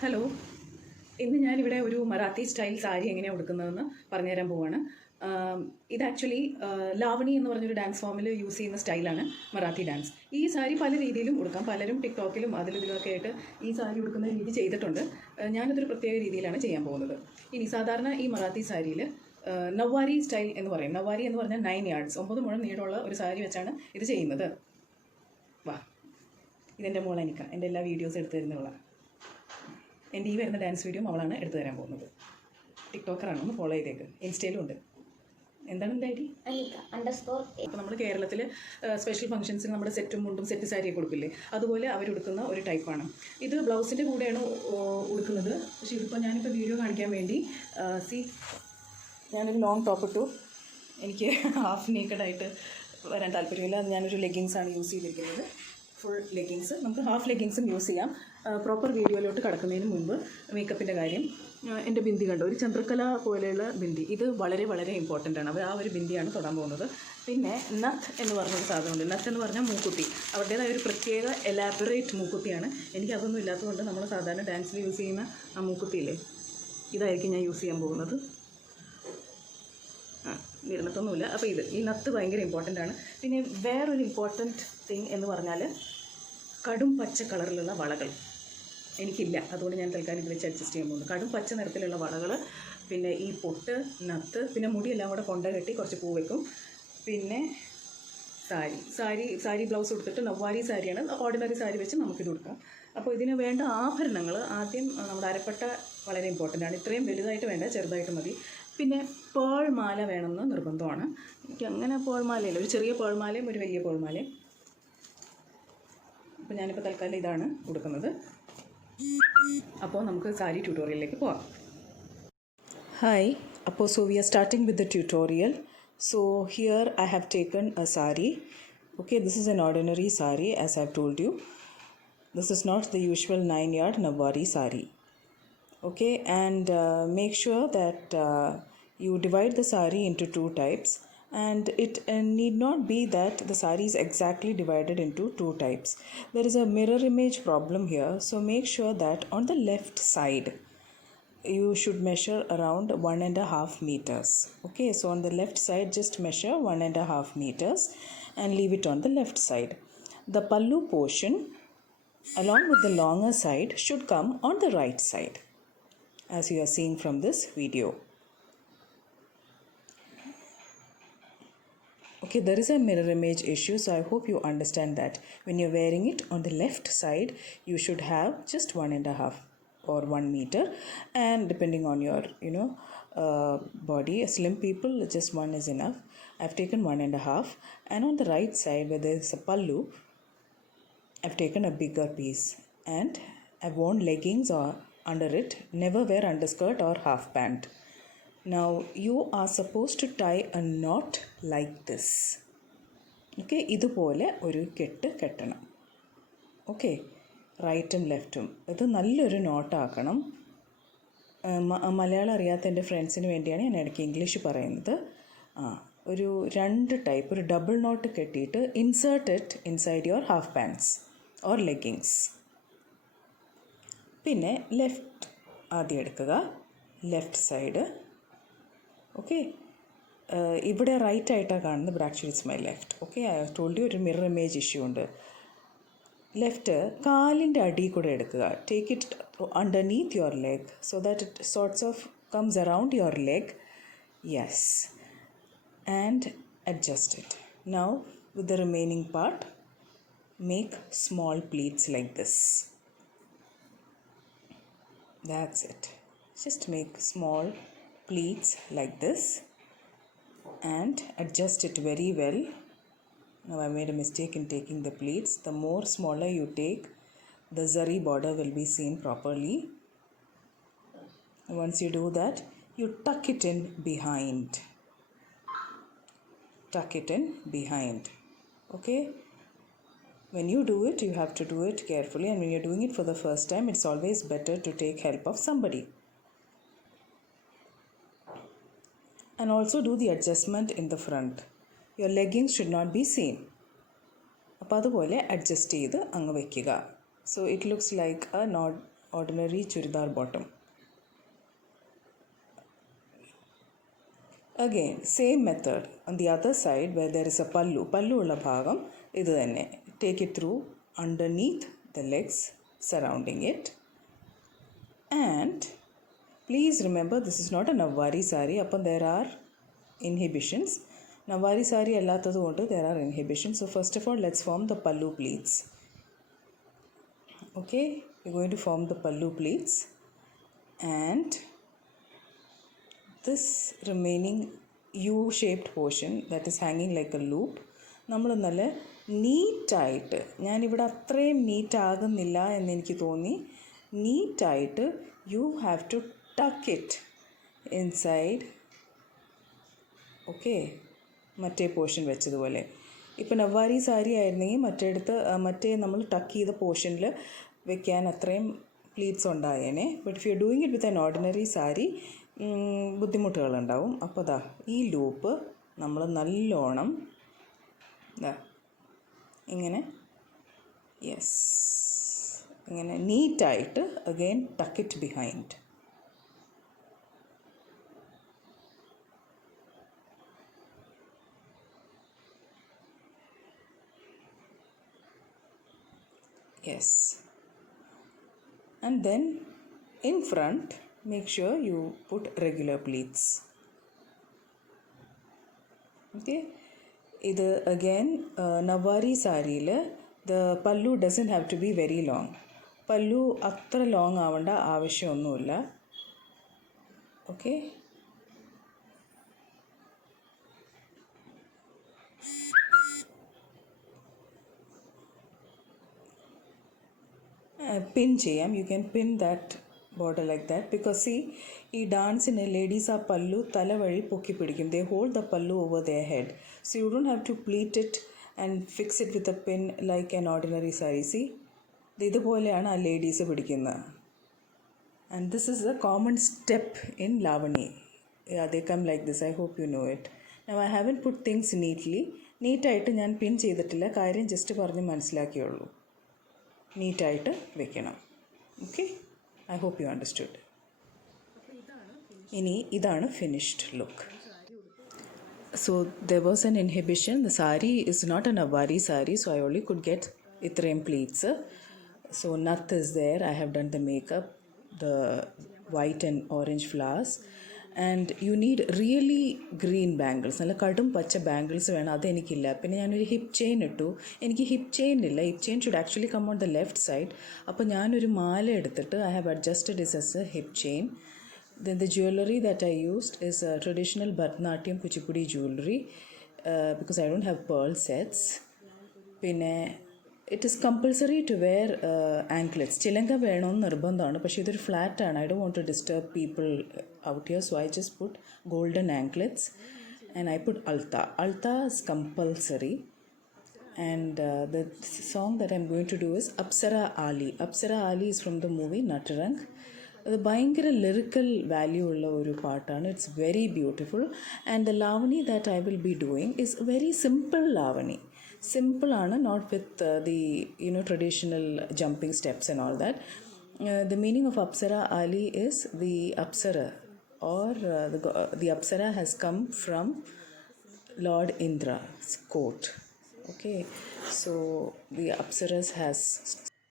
ഹലോ, ഇന്ന് ഞാനിവിടെ ഒരു മറാത്തി സ്റ്റൈൽ സാരി എങ്ങനെയാണ് ഉടുക്കുന്നതെന്ന് പറഞ്ഞുതരാൻ പോവാണ്. ഇത് ആക്ച്വലി ലാവണി എന്ന് പറഞ്ഞൊരു ഡാൻസ് ഫോമിൽ യൂസ് ചെയ്യുന്ന സ്റ്റൈലാണ് മറാത്തി ഡാൻസ്. ഈ സാരി പല രീതിയിലും ഉടുക്കാം. പലരും ടിക്ടോക്കിലും ഇതിലൊക്കെ ആയിട്ട് ഈ സാരി ഉടുക്കുന്ന രീതി ചെയ്തിട്ടുണ്ട്. ഞാനതൊരു പ്രത്യേക രീതിയിലാണ് ചെയ്യാൻ പോകുന്നത്. ഇനി സാധാരണ ഈ മറാത്തി സാരിയിൽ നവ്വാരി സ്റ്റൈൽ എന്ന് പറയും. നവ്വാരി എന്ന് പറഞ്ഞാൽ 9 yards 9 മുഴം നീളമുള്ള ഒരു സാരി വെച്ചാണ് ഇത് ചെയ്യുന്നത്. വാ, ഇതെൻ്റെ മോൾ അനിക്ക, എൻ്റെ എല്ലാ വീഡിയോസും എടുത്തു തരുന്നവളാണ്. എൻ്റെ ഈ വരുന്ന ഡാൻസ് വീഡിയോ അവളാണ് എടുത്തു തരാൻ പോകുന്നത്. ടിക്ടോക്കറാണ്, ഒന്ന് ഫോളോ ചെയ്തേക്ക്. ഇൻസ്റ്റയിലും ഉണ്ട്. എന്താണ് എൻ്റെ ഐ ഡി? അപ്പോൾ നമ്മൾ കേരളത്തിൽ സ്പെഷ്യൽ ഫംഗ്ഷൻസിന് നമ്മുടെ സെറ്റും മുണ്ടും സെറ്റ് സാരിയൊക്കെ കൊടുക്കില്ലേ, അതുപോലെ അവരെടുക്കുന്ന ഒരു ടൈപ്പാണ് ഇത്. ബ്ലൗസിൻ്റെ കൂടെയാണ് ഉടുക്കുന്നത്. പക്ഷേ ഇതിപ്പോൾ ഞാനിപ്പോൾ വീഡിയോ കാണിക്കാൻ വേണ്ടി ഞാനൊരു ലോങ് ടോപ്പ് ഇട്ടു. എനിക്ക് ഹാഫ് നേക്കഡായിട്ട് വരാൻ താല്പര്യമില്ല. ഞാനൊരു ലെഗിങ്സാണ് യൂസ് ചെയ്തിരിക്കുന്നത്, ഫുൾ ലെഗിങ്സ്. നമുക്ക് ഹാഫ് ലെഗിങ്സും യൂസ് ചെയ്യാം. പ്രോപ്പർ വീഡിയോയിലോട്ട് കടക്കുന്നതിന് മുമ്പ് മേക്കപ്പിൻ്റെ കാര്യം. എൻ്റെ ബിന്ദി കണ്ടോ, ഒരു ചന്ദ്രക്കല പോലെയുള്ള ബിന്ദി. ഇത് വളരെ വളരെ ഇമ്പോർട്ടൻ്റ് ആണ്. അവർ ആ ഒരു ബിന്ദിയാണ് തൊടാൻ പോകുന്നത്. പിന്നെ നത്ത് എന്ന് പറഞ്ഞൊരു സാധനമുണ്ട്. നത്ത് എന്ന് പറഞ്ഞാൽ മൂക്കുത്തി. അവരുടേതായ ഒരു പ്രത്യേക എലാബറേറ്റ് മൂക്കുത്തിയാണ്. എനിക്കതൊന്നും ഇല്ലാത്തതുകൊണ്ട് നമ്മൾ സാധാരണ ഡാൻസിൽ യൂസ് ചെയ്യുന്ന ആ മൂക്കുത്തിയില്ലേ, ഇതായിരിക്കും ഞാൻ യൂസ് ചെയ്യാൻ പോകുന്നത്. വീരണത്തൊന്നുമില്ല. അപ്പോൾ ഈ നത്ത് ഭയങ്കര ഇമ്പോർട്ടൻ്റ് ആണ്. പിന്നെ വേറൊരു ഇമ്പോർട്ടൻറ്റ് തിങ് എന്ന് പറഞ്ഞാൽ കടും പച്ച കളറിലുള്ള വളകൾ എനിക്കില്ല. അതുകൊണ്ട് ഞാൻ തൽക്കാലം ഇത് വെച്ച് അഡ്ജസ്റ്റ് ചെയ്യാൻ പോകുന്നു. കടും പച്ച നിറത്തിലുള്ള വളകൾ, പിന്നെ ഈ പൊട്ട്, നത്ത്, പിന്നെ മുടിയെല്ലാം കൂടെ കൊണ്ട കെട്ടി കുറച്ച് പൂ വെക്കും. പിന്നെ സാരി ബ്ലൗസ് കൊടുത്തിട്ട് നവ്വാരി സാരിയാണ്. ഓർഡിനറി സാരി വെച്ച് നമുക്കിത് കൊടുക്കാം. അപ്പോൾ ഇതിന് വേണ്ട ആഭരണങ്ങൾ ആദ്യം നമ്മുടെ അരപ്പട്ട വളരെ ഇമ്പോർട്ടൻ്റ് ആണ്. ഇത്രയും വലുതായിട്ട് വേണ്ട, ചെറുതായിട്ട് മതി. പിന്നെ പേൾ മാല വേണമെന്ന് നിർബന്ധമാണ്. എനിക്ക് അങ്ങനെ പേൾ മാലയില്ല, ഒരു ചെറിയ പേൾ മാലയും ഒരു വലിയ പേൾ മാലയും. അപ്പോൾ ഞാനിപ്പോൾ തൽക്കാലം ഇതാണ് കൊടുക്കുന്നത്. അപ്പോൾ നമുക്ക് സാരി ട്യൂട്ടോറിയലിലേക്ക് പോകാം. ഹായ്, അപ്പോൾ we are starting with the tutorial. So here I have taken a sari. Okay, this is an ordinary sari as I have told you. This is not the usual 9-yard Navwari sari. Okay, and make sure that you divide the sari into 2 types, and it need not be that the sari is exactly divided into 2 types. There is a mirror image problem here, so make sure that on the left side you should measure around 1.5 meters. Okay, so on the left side just measure 1.5 meters and leave it on the left side. The pallu portion along with the longer side should come on the right side, as you are seeing from this video. Okay, there is a mirror image issue, so I hope you understand that. When you're wearing it on the left side, you should have just 1.5 or 1 meter, and depending on your body, slim people, just 1 is enough. I've taken 1.5, and on the right side where there is a pallu, I've taken a bigger piece, and I've worn leggings or under it. Never wear underskirt or half pant. Now you are supposed to tie a knot like this. Okay, ഇതുപോലെ ഒരു കെട്ട് കെട്ടണം. ഓക്കെ, റൈറ്റും ലെഫ്റ്റും ഇത് നല്ലൊരു നോട്ടാക്കണം. മലയാളം അറിയാത്ത എൻ്റെ ഫ്രണ്ട്സിന് വേണ്ടിയാണ് ഞാൻ ഇടയ്ക്ക് ഇംഗ്ലീഷ് പറയുന്നത്. ഒരു 2 ടൈപ്പ്, ഒരു ഡബിൾ നോട്ട് കെട്ടിയിട്ട് insert it inside your half pants or leggings. പിന്നെ ലെഫ്റ്റ് ആദ്യം എടുക്കുക, ലെഫ്റ്റ് സൈഡ്. ഓക്കെ, ഇവിടെ റൈറ്റ് ആയിട്ടാണ് കാണുന്നത്, but actually it's my left. Okay, I have told you ഒരു മിറർ ഇമേജ് ഇഷ്യൂ ഉണ്ട്. ലെഫ്റ്റ് കാലിൻ്റെ അടിയിൽ കൂടെ എടുക്കുക. Take it underneath your leg so that it sorts of comes around your leg. Yes, and adjust it. Now with the remaining part make small pleats like this. That's it. Just make small pleats like this and adjust it very well. Now I made a mistake in taking the pleats. The more smaller you take, the zari border will be seen properly. Once you do that, you tuck it in behind. Tuck it in behind. Okay? When you do it, you have to do it carefully, and when you're doing it for the first time, it's always better to take help of somebody. And also do the adjustment in the front. Your leggings should not be seen. അപ്പോൾ അതുപോലെ അഡ്ജസ്റ്റ് ചെയ്ത് അങ്ങ് വയ്ക്കുക. So it looks like a ordinary churidar bottom. Again, same method on the other side where there is a pallu ulla bhagam, idu thanne. Take it through underneath the legs surrounding it. And please remember, this is not a Navvari saree. Upon there are inhibitions. Navvari saree allathathu kondu there are inhibitions. So first of all, let's form the pallu pleats. Okay, you're going to form the pallu pleats, and this remaining U-shaped portion that is hanging like a loop, നമ്മൾ നല്ല നീറ്റായിട്ട്, ഞാനിവിടെ അത്രയും നീറ്റ് ആകുന്നില്ല എന്നെനിക്ക് തോന്നി, നീറ്റായിട്ട് you have to tuck it inside. Okay, മറ്റേ പോർഷൻ വെച്ചതുപോലെ. ഇപ്പം നവ്വാരി സാരി ആയിരുന്നെങ്കിൽ മറ്റേ നമ്മൾ ടക്ക് ചെയ്ത പോർഷനിൽ വെക്കാൻ അത്രയും പ്ലീറ്റ്സ് ഉണ്ടായേനെ. But if you are doing it with an ordinary sari ബുദ്ധിമുട്ടുകളുണ്ടാവും. അപ്പോൾ ദാ ഈ ലൂപ്പ് നമ്മൾ നല്ലോണം ഇങ്ങനെ, യെസ്, ഇങ്ങനെ നീറ്റായിട്ട് അഗെയിൻ ടക്ക് it behind. Yes, and then in front make sure you put regular pleats. Okay, ഇത് again നവാരി സാരിയിൽ the pallu doesn't have to be very long. പല്ലു അത്ര ലോങ് ആവേണ്ട ആവശ്യമൊന്നുമില്ല. ഓക്കെ, പിൻ ചെയ്യാം. You can pin that border like that. Because ഈ ഡാൻസിന് ലേഡീസ് ആ പല്ലു തല വഴി പൊക്കി പിടിക്കും. They hold the pallu over their head. So you don't have to pleat it and fix it with a pin like an ordinary sari. See, ഇതുപോലെയാണ് ആ ladies പിടിക്കുന്നത്. And this is a common step in Lavani. They come like this. I hope you know it. Now I haven puttu things neatly. നീറ്റായിട്ട് ഞാൻ പിൻ ചെയ്തിട്ടില്ല, കാര്യം ജസ്റ്റ് പറഞ്ഞ് മനസ്സിലാക്കിയുള്ളൂ. നീറ്റായിട്ട് വെക്കണം. Okay, I hope you understood. ഇനി ഇതാണ് finished look. So there was an inhibition. The sari is not a Nauvari sari, so I only could get ഇത്രയും pleats. So nothing is there. I have done the makeup, the white and orange flowers. And you need really green bangles, നല്ല കടും പച്ച ബാംഗിൾസ് വേണം. അതെനിക്കില്ല. പിന്നെ ഞാനൊരു hip chain ഇട്ടു. എനിക്ക് ഹിപ്പ് ചെയിൻ ഇല്ല. Hip chain should actually come on the left side. അപ്പോൾ ഞാനൊരു മാല എടുത്തിട്ട് I have adjusted this as a hip chain. Then the jewelry that I used is traditional Bharatanatyam Kuchipudi jewelry because I don't have pearl sets. പിന്നെ it is compulsory to wear anklets. ചിലങ്ക വേണമെന്ന് നിർബന്ധമാണ്, പക്ഷേ ഇതൊരു ഫ്ലാറ്റാണ്. I don't want to disturb people out here, so I just put golden anklets and I put alta. Alta is compulsory. And the song that I'm going to do is Apsara Ali. Apsara Ali is from the movie Natarang. അത് ഭയങ്കര lyrical value ഉള്ള ഒരു പാട്ടാണ്. It's very beautiful. And the lavani that I will be doing is very simple lavani. സിമ്പിളാണ്, not with the traditional jumping steps and all that. The meaning of Apsara Ali is the Apsara or the Apsara has come from Lord Indra's court. Okay, so the Apsaras has